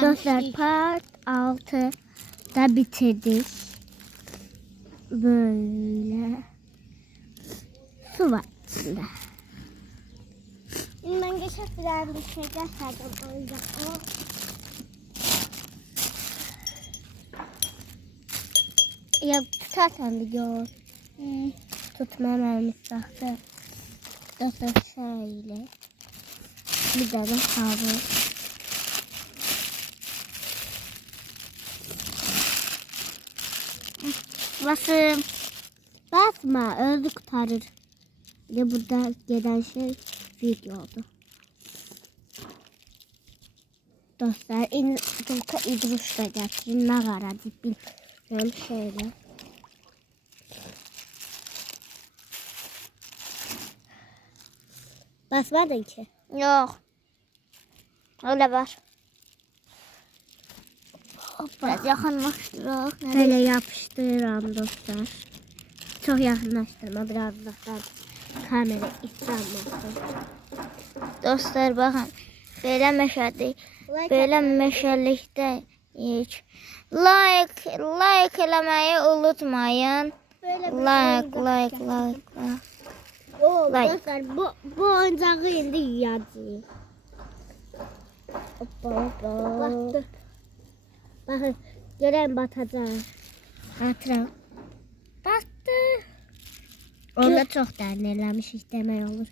Dostlar part 6 da bitirdik. Böyle su var içinde. Şimdi ben geçen bilen bir şey gösterdim o yüzden o. Ya tutarsan video tutmamamız lazım. Dostlar şöyle. Bir de havlu. Basın. Basma, öldü kurtarır. Ya burada gelen şey video oldu. Dostlar, İdruka İdruş da getirin. Ne kadar bilmiyorum şöyle. Basmadın ki. Yok. Öyle var. Biraz yakınlaştıralım. Böyle yapıştırıram dostlar. Çok yakınlaştırma, biraz uzaktan kamera istemezsin. Dostlar bakın. Böyle meşallikte hiç like eləməyi unutmayın. Like. Dostlar bu oyuncağı indi yiyeceğiz. Hoppa. Battı. Bakın gelen batacak. Hatıram. Battı. Onda çok dernelenmiş demək olur.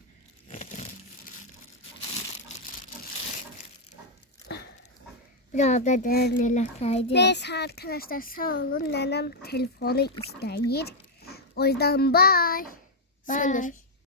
Biraz da derneleseydi. Neyse arkadaşlar sağ olun. Nenem telefonu istəyir. O yüzden bye. Söndür.